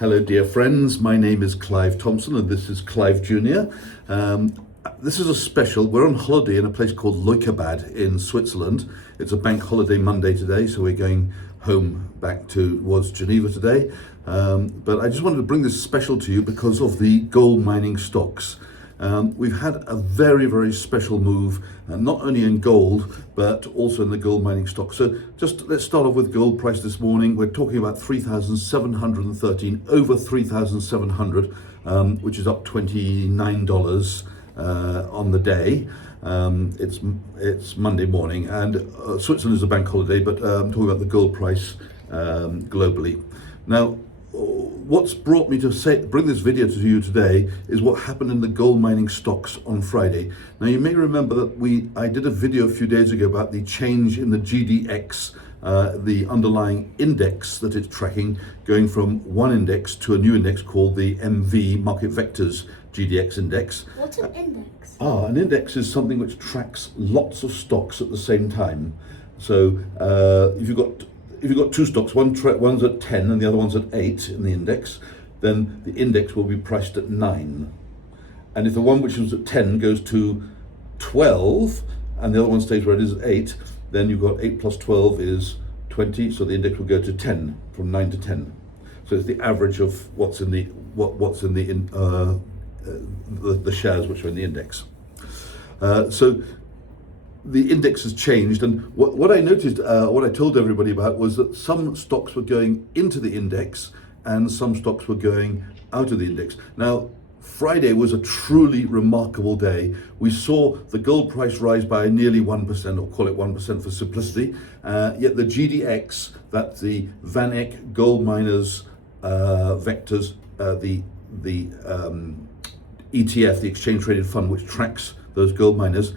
Hello, dear friends. My name is Clive Thompson, and this is Clive Jr. This is a special. We're on holiday in a place called Leukebad in Switzerland. It's a bank holiday Monday today, so we're going home back towards Geneva today. But I just wanted to bring this special to you because of the gold mining stocks. We've had a very, very special move, not only in gold, but also in the gold mining stock. So just let's start off with gold price this morning. We're talking about 3,713, over 3,700, which is up $29 on the day. It's Monday morning, and Switzerland is a bank holiday, but I'm talking about the gold price globally. Now, what's brought me to bring this video to you today is what happened in the gold mining stocks on Friday. Now, you may remember that I did a video a few days ago about the change in the GDX, the underlying index that it's tracking, going from one index to a new index called the MV Market Vectors GDX index. What's an index? An index is something which tracks lots of stocks at the same time. So if you've got two stocks, one's at 10 and the other one's at 8 in the index, then the index will be priced at 9. And if the one which was at 10 goes to 12 and the other one stays where it is at 8, then you've got 8 plus 12 is 20, so the index will go to 10, from 9 to 10. So it's the average of what's in the shares which are in the index. So the index has changed, and what I noticed, what I told everybody about was that some stocks were going into the index and some stocks were going out of the index. Now, Friday was a truly remarkable day. We saw the gold price rise by nearly 1%, or call it 1% for simplicity, yet the GDX, that's the VanEck Gold Miners Vectors, the ETF, the exchange traded fund which tracks those gold miners,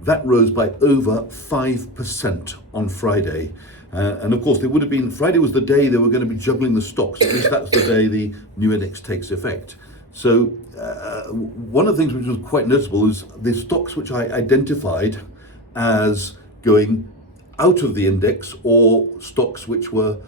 that rose by over 5% on Friday. And of course, Friday was the day they were going to be juggling the stocks. At least that's the day the new index takes effect. So one of the things which was quite noticeable is the stocks which I identified as going out of the index, or stocks which were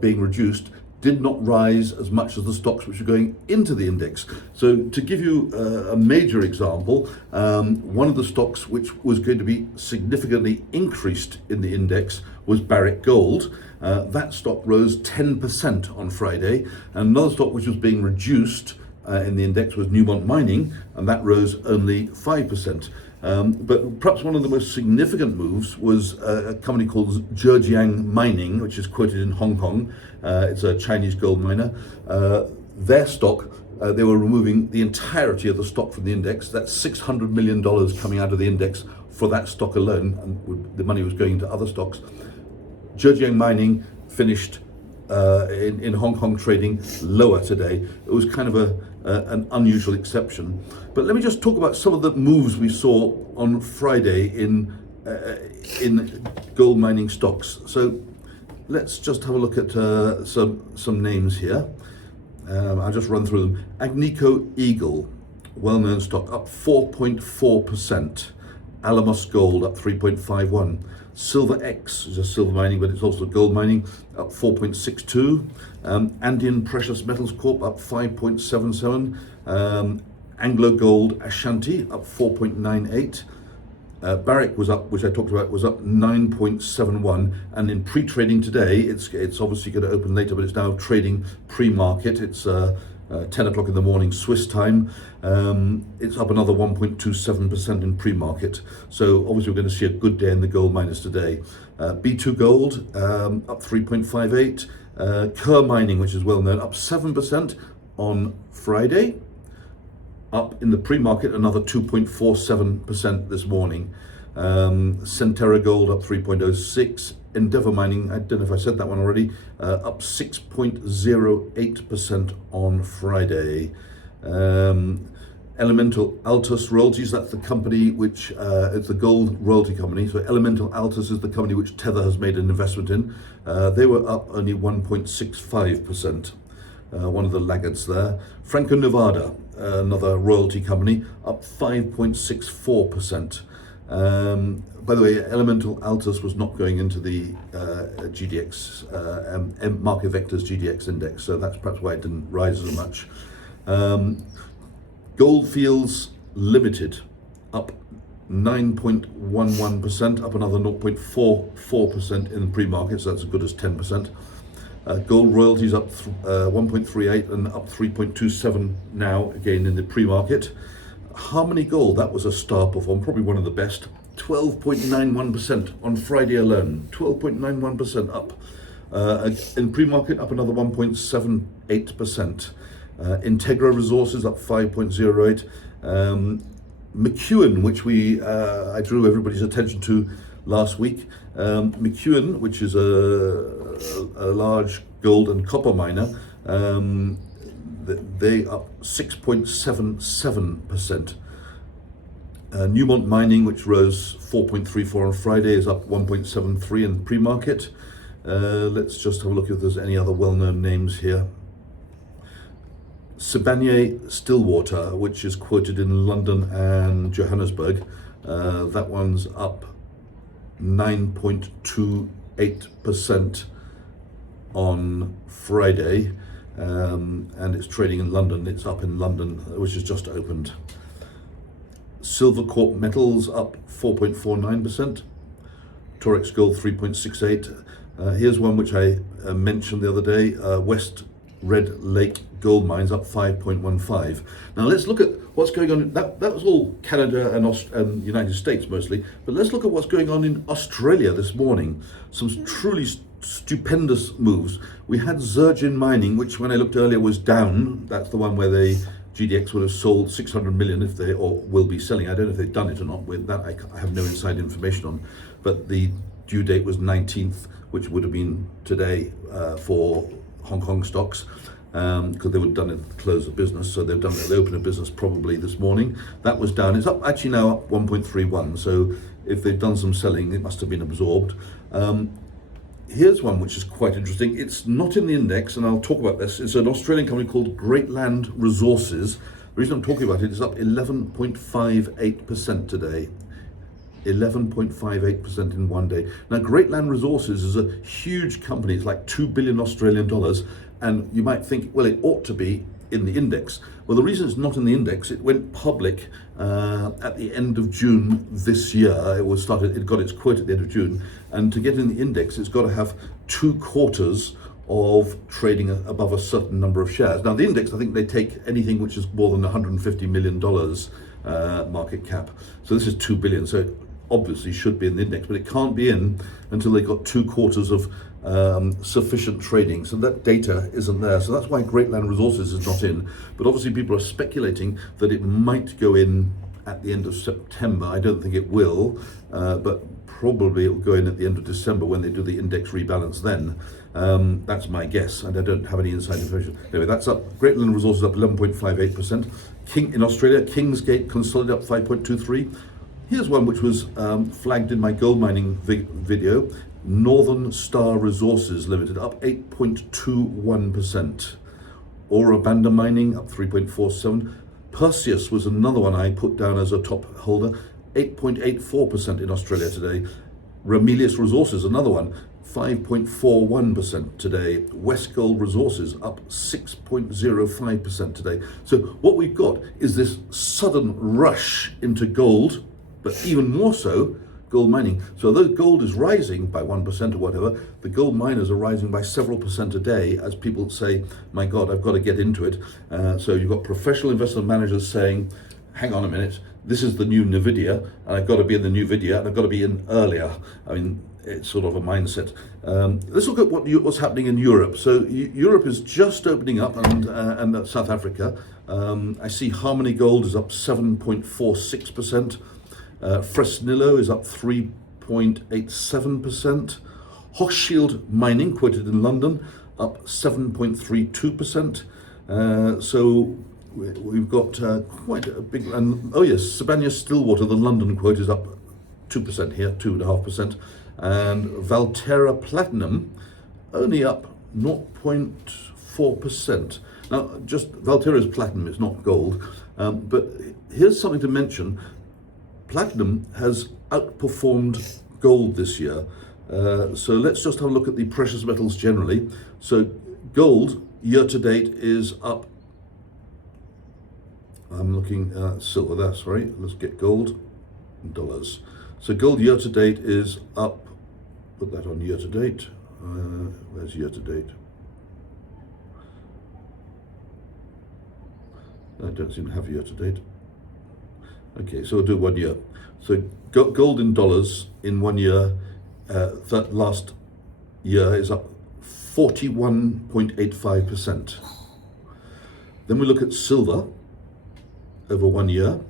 being reduced, did not rise as much as the stocks which are going into the index. So to give you a major example, one of the stocks which was going to be significantly increased in the index was Barrick Gold. That stock rose 10% on Friday. And another stock which was being reduced in the index was Newmont Mining, and that rose only 5%. But perhaps one of the most significant moves was a company called Zhejiang Mining, which is quoted in Hong Kong. It's a Chinese gold miner. Their stock, they were removing the entirety of the stock from the index. That's $600 million coming out of the index for that stock alone, and the money was going to other stocks. Zhejiang Mining finished in Hong Kong trading lower today. It was kind of an unusual exception. But let me just talk about some of the moves we saw on Friday in gold mining stocks. So let's just have a look at some names here. I'll just run through them. Agnico Eagle, well-known stock, up 4.4%. Alamos Gold up 3.51. Silver X is just silver mining, but it's also gold mining, up 4.62. Andean Precious Metals Corp up 5.77. Anglo Gold Ashanti up 4.98. Barrick was up, which I talked about, was up 9.71. And in pre-trading today, it's obviously going to open later, but it's now trading pre-market. It's 10 o'clock in the morning Swiss time. It's up another 1.27% in pre-market. So obviously we're going to see a good day in the gold miners today. B2 Gold up 3.58. Kerr Mining, which is well known, up 7% on Friday. Up in the pre-market another 2.47% this morning. Centerra Gold up 3.06. Endeavour Mining, I don't know if I said that one already, up 6.08% on Friday. Elemental Altus Royalties, that's the company which, it's the gold royalty company. So Elemental Altus is the company which Tether has made an investment in. They were up only 1.65%. One of the laggards there. Franco-Nevada, another royalty company, up 5.64%. By the way, Elemental Altus was not going into the GDX, Market Vectors GDX index, so that's perhaps why it didn't rise as much. Goldfields Limited up 9.11%, up another 0.44% in the pre-market, so that's as good as 10%. Gold royalties up 1.38 and up 3.27 now, again in the pre-market. Harmony Gold, that was a star performer, probably one of the best. 12.91% on Friday alone, 12.91% up. In pre-market, up another 1.78%. Integra Resources up 5.08. McEwen, which I drew everybody's attention to last week. McEwen, which is a large gold and copper miner, they up 6.77%. Newmont Mining, which rose 4.34 on Friday, is up 1.73 in pre-market. Let's just have a look if there's any other well-known names here. Sibanye-Stillwater, which is quoted in London and Johannesburg, that one's up 9.28% on Friday, and it's trading in London. It's up in London, which has just opened. Silvercorp Metals up 4.49%. Torex Gold 3.68. Here's one which I mentioned the other day, West Red Lake Gold Mines up 5.15. Now let's look at what's going on. That was all Canada and United States mostly, but let's look at what's going on in Australia this morning. Some truly stupendous moves. We had Zergin Mining, which when I looked earlier was down. That's the one where they GDX would have sold 600 million if they, or will be selling. I don't know if they've done it or not. With that, I have no inside information on. But the due date was 19th, which would have been today for Hong Kong stocks, because they would have done it at the close of business. So they've done it at the open of business probably this morning. That was down. It's up actually now up 1.31. So if they've done some selling, it must have been absorbed. Here's one which is quite interesting. It's not in the index, and I'll talk about this. It's an Australian company called Greatland Resources. The reason I'm talking about it is up 11.58% today. 11.58% in one day. Now, Greatland Resources is a huge company. It's like $2 billion Australian dollars. And you might think, well, it ought to be in the index. Well, the reason it's not in the index, it went public at the end of June this year. It got its quote at the end of June. And to get in the index, it's got to have 2 quarters of trading above a certain number of shares. Now, the index, I think they take anything which is more than $150 million market cap. So this is 2 billion. So it obviously should be in the index, but it can't be in until they got 2 quarters of sufficient trading. So that data isn't there. So that's why Greatland Resources is not in. But obviously people are speculating that it might go in at the end of September. I don't think it will, but probably it will go in at the end of December when they do the index rebalance then. That's my guess, and I don't have any inside information. Anyway, that's up. Greatland Resources up 11.58%. In Australia, Kingsgate Consolidated up 5.23%. Here's one which was flagged in my gold mining video. Northern Star Resources Limited up 8.21%. Ora Banda Mining up 3.47%. Perseus was another one I put down as a top holder, 8.84% in Australia today. Ramelius Resources, another one, 5.41% today. Westgold Resources up 6.05% today. So what we've got is this sudden rush into gold, but even more so, gold mining. So though gold is rising by 1% or whatever, the gold miners are rising by several percent a day as people say, my God, I've got to get into it. So you've got professional investment managers saying, hang on a minute, this is the new Nvidia, and I've got to be in the new Nvidia, and I've got to be in earlier. I mean, it's sort of a mindset. Let's look at what's happening in Europe. So Europe is just opening up, and South Africa. I see Harmony Gold is up 7.46%. Fresnillo is up 3.87%. Hochschild Mining, quoted in London, up 7.32%. So we've got quite a big, and oh yes, Sibanye-Stillwater, the London quote is up 2% here, 2.5%. And Valterra Platinum only up 0.4%. Now, just Valterra is platinum, it's not gold. But here's something to mention. Platinum has outperformed gold this year. So let's just have a look at the precious metals generally. So gold year to date is up. I'm looking at silver, that's right. Let's get gold in dollars. So gold year to date is up. Put that on year to date. Where's year to date? I don't seem to have year to date. Okay, so we'll do 1 year. So gold in dollars in 1 year, that last year is up 41.85%. Then we look at silver over 1 year.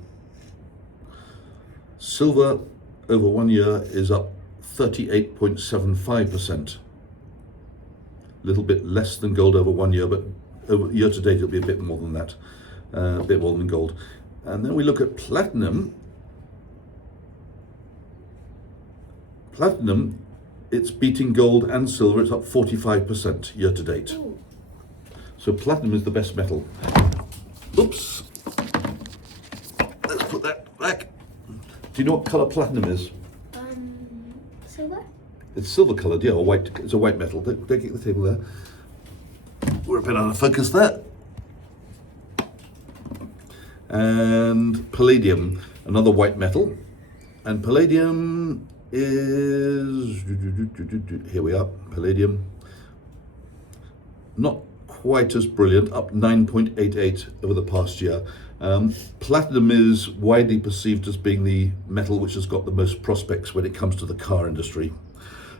Silver over 1 year is up 38.75%. A little bit less than gold over 1 year, but over year to date it'll be a bit more than that, a bit more than gold. And then we look at platinum. Platinum, it's beating gold and silver. It's up 45% year to date. Ooh. So platinum is the best metal. Oops. Let's put that back. Do you know what colour platinum is? Silver? It's silver coloured, yeah, or white. It's a white metal. Don't get the table there. We're a bit out of focus there. And palladium, another white metal. And palladium is, here we are, palladium. Not quite as brilliant, up 9.88 over the past year. Platinum is widely perceived as being the metal which has got the most prospects when it comes to the car industry.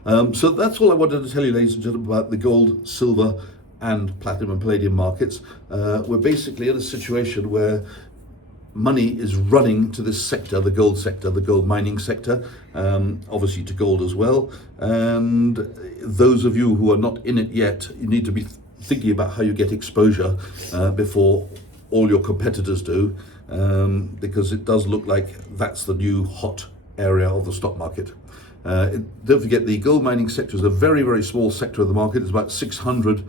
So that's all I wanted to tell you, ladies and gentlemen, about the gold, silver and platinum and palladium markets. We're basically in a situation where money is running to this sector, the gold mining sector, obviously to gold as well. And those of you who are not in it yet, you need to be thinking about how you get exposure before all your competitors do, because it does look like that's the new hot area of the stock market. Don't forget, the gold mining sector is a very, very small sector of the market. It's about 700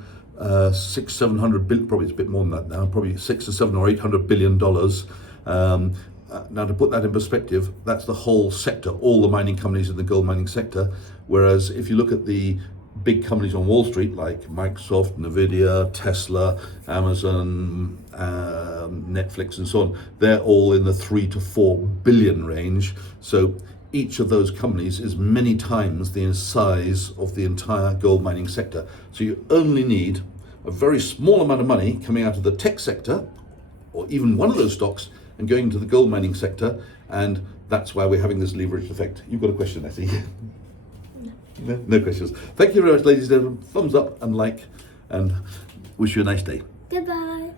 billion, probably it's a bit more than that now, probably 6 or 7 or 800 billion dollars. Now, to put that in perspective, that's the whole sector, all the mining companies in the gold mining sector. Whereas if you look at the big companies on Wall Street like Microsoft, Nvidia, Tesla, Amazon, Netflix and so on, they're all in the 3 to 4 billion range. So each of those companies is many times the size of the entire gold mining sector. So you only need a very small amount of money coming out of the tech sector, or even one of those stocks, and going into the gold mining sector, and that's why we're having this leverage effect. You've got a question, I see. No questions. Thank you very much, ladies and gentlemen. Thumbs up and like, and wish you a nice day. Goodbye.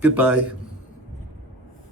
Goodbye.